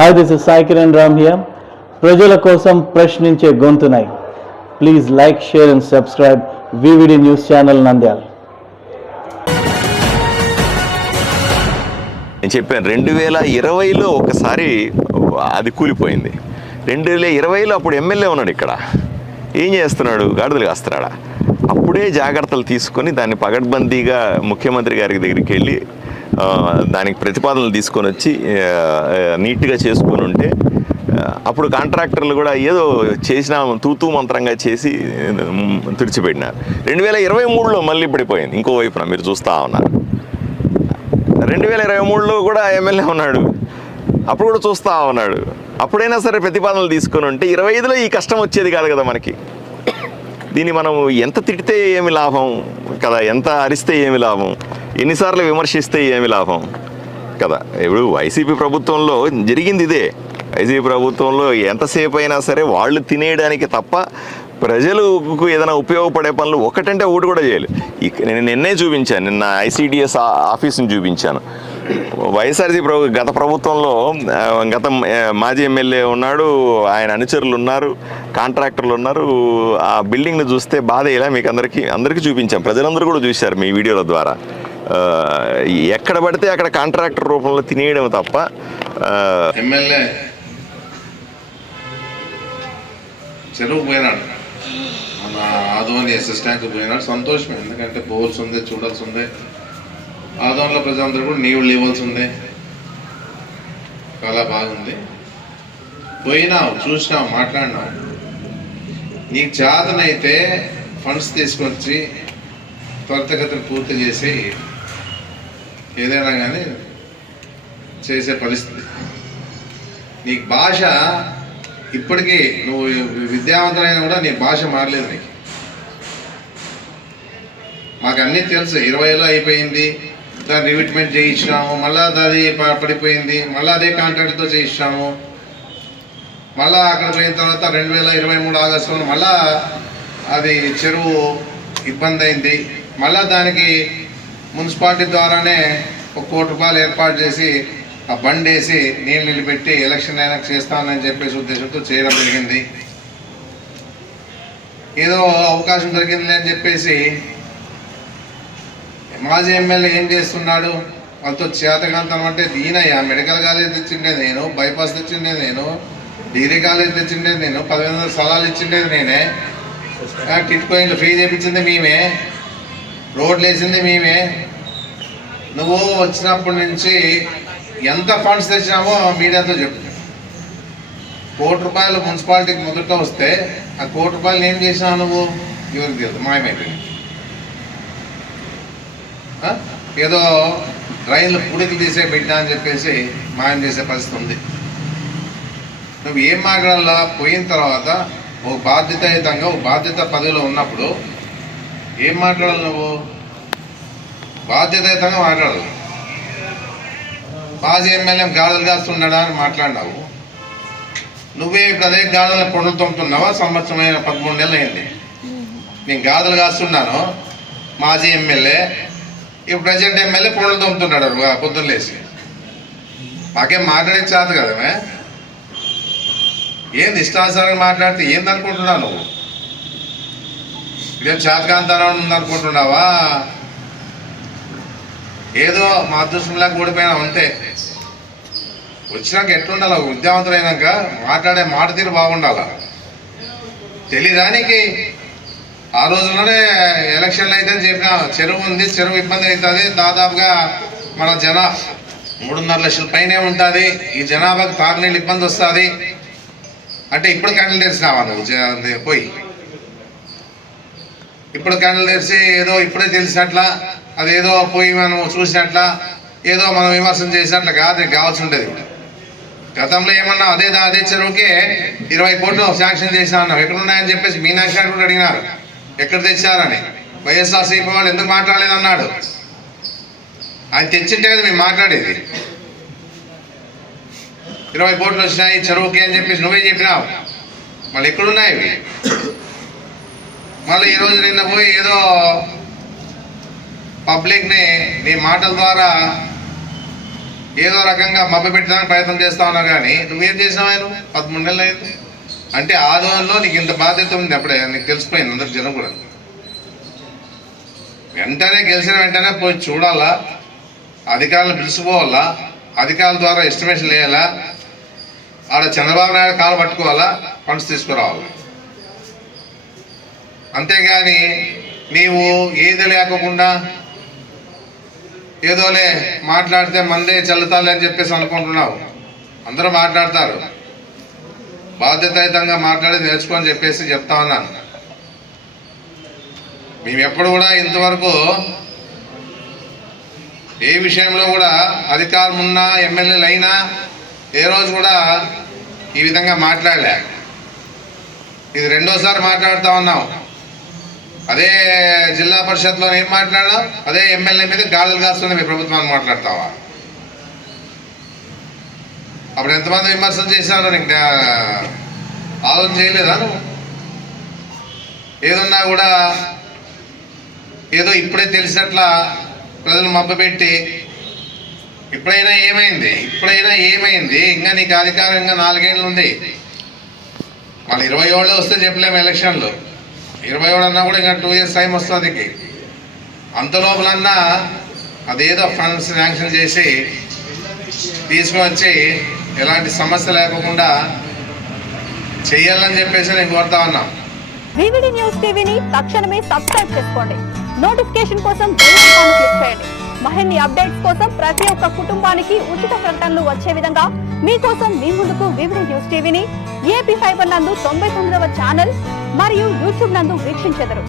Hi, this is Sai Kiran Ram here. ప్రజల కోసం ప్రశ్నించే గొంతునై please like, share and subscribe VVD news channel Nandyal. నేను చెప్పాను 2020లో ఒకసారి అది కూలిపోయింది. 2020లో అప్పుడు ఎమ్మెల్యే ఉన్నాడు ఇక్కడ. ఏం చేస్తున్నాడు? గాడిదలు కాస్తున్నాడా? అప్పుడే జాగ్రత్తలు తీసుకొని దాన్ని పగడ్బందీగా ముఖ్యమంత్రి గారి దగ్గరికి వెళ్ళి దానికి ప్రతిపాదనలు తీసుకొని వచ్చి నీట్గా చేసుకొని ఉంటే అప్పుడు కాంట్రాక్టర్లు కూడా ఏదో చేసిన తూతూ మంత్రంగా చేసి తుడిచిపెట్టినారు. 2023లో మళ్ళీ పడిపోయింది ఇంకోవైపున. మీరు చూస్తూ ఉన్నారు. 2023లో కూడా ఎమ్మెల్యే ఉన్నాడు. అప్పుడు కూడా చూస్తూ ఉన్నాడు. అప్పుడైనా సరే ప్రతిపాదనలు తీసుకొని ఉంటే 25లో ఈ కష్టం వచ్చేది కాదు కదా మనకి. దీన్ని మనం ఎంత తిడితే ఏమి లాభం కదా, ఎంత అరిస్తే ఏమి లాభం, ఎన్నిసార్లు విమర్శిస్తే ఏమి లాభం కదా. ఇప్పుడు వైసీపీ ప్రభుత్వంలో జరిగింది ఇదే. వైసీపీ ప్రభుత్వంలో ఎంతసేపు అయినా సరే వాళ్ళు తినేయడానికి తప్ప ప్రజలకు ఏదైనా ఉపయోగపడే పనులు ఒకటంటే ఒకటి కూడా చేయలేదు. నేను నిన్నే చూపించాను, నిన్న ఐసిడిఎస్ ఆఫీస్ని చూపించాను. వైఎస్ఆర్సీ గత ప్రభుత్వంలో గత మాజీ ఎమ్మెల్యే ఉన్నాడు, ఆయన అనుచరులు ఉన్నారు, కాంట్రాక్టర్లు ఉన్నారు. ఆ బిల్డింగ్ని చూస్తే బాధ ఇలా మీకు అందరికీ చూపించాం. ప్రజలందరూ కూడా చూశారు మీ వీడియోల ద్వారా. ఎక్కడ పడితే అక్కడ కాంట్రాక్టర్ రూపంలో తినేయడం తప్ప. ఎమ్మెల్యే చెరువు పోయినాడు, మన ఆదోని ఎస్ఎస్ ట్యాంక్ పోయినాడు. సంతోషమే, ఎందుకంటే పోవాల్సి ఉంది, చూడాల్సి ఉంది. ఆదోన్లో ప్రజలందరూ కూడా నీళ్ళు ఇవ్వాల్సి ఉంది. చాలా బాగుంది. పోయినావు, చూసినావు, మాట్లాడినావు. నీకు చేతనైతే ఫండ్స్ తీసుకొచ్చి త్వరితగతిని పూర్తి చేసి ఏదైనా కానీ చేసే పరిస్థితి. నీకు భాష ఇప్పటికీ నువ్వు విద్యావంతులైనా కూడా నీ భాష మారలేదు. నీకు మాకు అన్నీ తెలుసు. 20లో అయిపోయింది, దాన్ని రివిట్మెంట్ చేయించినాము, మళ్ళీ అది పడిపోయింది, మళ్ళీ అదే కాంట్రాక్ట్తో చేయించినాము. మళ్ళీ అక్కడ పోయిన తర్వాత 2023 ఆగస్టులో మళ్ళా అది చెరువు ఇబ్బంది అయింది. మళ్ళీ దానికి మున్సిపాలిటీ ద్వారానే ₹1 కోటి ఏర్పాటు చేసి ఆ బండి వేసి నీళ్ళు నిలబెట్టి ఎలక్షన్ అయినా చేస్తానని చెప్పేసి ఉద్దేశంతో చేయడం జరిగింది. ఏదో అవకాశం దొరికింది అని చెప్పేసి మాజీ ఎమ్మెల్యే ఏం చేస్తున్నాడు? వాళ్ళతో చేతకాంతం అంటే దీనయ్యా, మెడికల్ కాలేజ్ తెచ్చిండే నేను, బైపాస్ తెచ్చిండే నేను, డిగ్రీ కాలేజ్ తెచ్చిండేది నేను, 1500 స్థలాలు ఇచ్చిండేది నేనే, టిట్కోయిన్లు ఫ్రీ చేయించింది మేమే, రోడ్లు వేసింది మేమే. నువ్వు వచ్చినప్పటి నుంచి ఎంత ఫండ్స్ తెచ్చినామో మీడియాతో చెప్పు. ₹1 కోటి మున్సిపాలిటీకి మొదట వస్తే ఆ ₹1 కోటి ఏం చేసినావు నువ్వు? ఎవరికి తెలుసు, మాయమైపోయింది. ఏదో రైళ్ళు పుడికి తీసే బిడ్డ అని చెప్పేసి మాయం చేసే పరిస్థితి ఉంది. నువ్వు ఏం మాట్లాడాలా? పోయిన తర్వాత ఒక బాధ్యతాయుతంగా ఒక బాధ్యత పదవిలో ఉన్నప్పుడు ఏం మాట్లాడాలి? నువ్వు బాధ్యతాయుతంగా మాట్లాడాలి. మాజీ ఎమ్మెల్యే గాడులు కాస్తున్నాడా అని మాట్లాడినావు. నువ్వే ఇప్పుడు అదే గాడుల పొడులు తొమ్ముతున్నావా? సంవత్సరమైన 13 నెలలు అయింది. నేను గాడులు కాస్తున్నాను, మాజీ ఎమ్మెల్యే. ఇప్పుడు ప్రజెంట్ ఎమ్మెల్యే పొడులు తొమ్ముతున్నాడు పొద్దున్న లేచి. మాకేం మాట్లాడే చేత కదా. ఏంది ఇష్టానుసారంగా మాట్లాడితే ఏంది అనుకుంటున్నావు నువ్వు? ఇదేం చేతకాంతనం ఉందనుకుంటున్నావా? ఏదో మా అదృష్టంలా కూడిపోయినాం అంతే. వచ్చినాక ఎట్లుండాలి? విద్యావంతులైనాక మాట్లాడే మాట తీరు బాగుండాల. తెలియదానికి ఆ రోజుల్లోనే ఎలక్షన్లు అయితే చెప్పిన చెరువు ఉంది, చెరువు ఇబ్బంది అవుతుంది, దాదాపుగా మన 3.5 లక్షల పైనే ఉంటుంది, ఈ జనాభాకి తాగునీళ్ళు ఇబ్బంది వస్తుంది అంటే ఇప్పుడు క్యాండిల్ తెరిచినావా నువ్వు? పోయి ఇప్పుడు క్యాండిల్ తెరిచి ఏదో ఇప్పుడే తెలిసినట్ల, అదేదో పోయి మనం చూసినట్ల, ఏదో మనం విమర్శన చేసినట్లు కాదు. కావాల్సి ఉంటుంది. గతంలో ఏమన్నా అదే చెరువుకే 20 కోట్లు శాంక్షన్ చేసినా అన్నావు. ఎక్కడున్నాయని చెప్పేసి మీనాక్షి గారు కూడా అడిగినారు, ఎక్కడ తెచ్చారని. వైఎస్ఆర్సీపీ వాళ్ళు ఎందుకు మాట్లాడలేదు అన్నాడు. ఆయన తెచ్చింటే కదా మేము మాట్లాడేది. 20 కోట్లు వచ్చినాయి చెరువుకి అని చెప్పేసి నువ్వే చెప్పినావు. మళ్ళీ ఎక్కడున్నాయి ఇవి? మళ్ళీ ఈరోజు నిన్న పోయి ఏదో పబ్లిక్ని నీ మాటల ద్వారా ఏదో రకంగా మభ్య పెట్టడానికి ప్రయత్నం చేస్తా ఉన్నావు. కానీ నువ్వేం చేసినావు? ఆయన 13 నెలలు అయింది అంటే ఆందోళనలో నీకు ఇంత బాధ్యత ఉంది. అప్పుడే నీకు తెలిసిపోయింది అందరు జనం కూడా. వెంటనే గెలిచిన వెంటనే పోయి చూడాలా, అధికారులను పిలుచుకోవాలా, అధికారుల ద్వారా ఎస్టిమేషన్ వేయాలా, ఆడ చంద్రబాబు నాయుడు కాలు పట్టుకోవాలా, ఫండ్స్ తీసుకురావాలి. అంతేగాని నీవు ఏది లేకుండా ఏదోలే మాట్లాడితే మందే చల్లుతాలే అని చెప్పేసి అనుకుంటున్నావు. అందరూ మాట్లాడతారు, బాధ్యతాయుతంగా మాట్లాడి నేర్చుకోని చెప్పేసి చెప్తా ఉన్నాను. మేము ఎప్పుడు కూడా ఇంతవరకు ఏ విషయంలో కూడా అధికారం ఉన్నా ఎమ్మెల్యేలు అయినా ఏ రోజు కూడా ఈ విధంగా మాట్లాడలే. ఇది రెండోసారి మాట్లాడుతూ ఉన్నాం. అదే జిల్లా పరిషత్లో ఏం మాట్లాడాం, అదే ఎమ్మెల్యే మీద గాడులు కాస్తుంది మీ ప్రభుత్వాన్ని మాట్లాడతావా? అప్పుడు ఎంతమంది విమర్శలు చేశారో నీకు ఆలోచన చేయలేదా నువ్వు? ఏదన్నా కూడా ఏదో ఇప్పుడే తెలిసినట్లా ప్రజలు మభ్యపెట్టి ఇప్పుడైనా ఏమైంది, ఇంకా నీకు అధికారం ఇంకా 4 ఏళ్ళు ఉంది. మళ్ళీ 27 వస్తే చెప్పలేము ఎలక్షన్లు. 27 అన్నా కూడా ఇంకా 2 years టైం వస్తుంది. అంత లోపలన్నా అదేదో ఫండ్స్ శాంక్షన్ చేసి తీసుకొని వచ్చి ఎలాంటి సమస్య లేకుండా చెయ్యాలని చెప్పేసి నేను కోరుతా ఉన్నా. వివిడి న్యూస్ టీవీని తక్షణమే సబ్స్క్రైబ్ చేసుకోండి. నోటిఫికేషన్ కోసం బెల్ ఐకాన్ క్లిక్ చేయండి. మరిన్ని అప్డేట్స్ కోసం ప్రతి ఒక్క కుటుంబానికి ఉచిత ప్రకటనలు వచ్చే విధంగా మీకోసం మీ ముందుకు వివిడి న్యూస్ టీవీని AP ఫైబర్ నందు 99వ ఛానల్ మరియు యూట్యూబ్ నందు వీక్షించెదరు.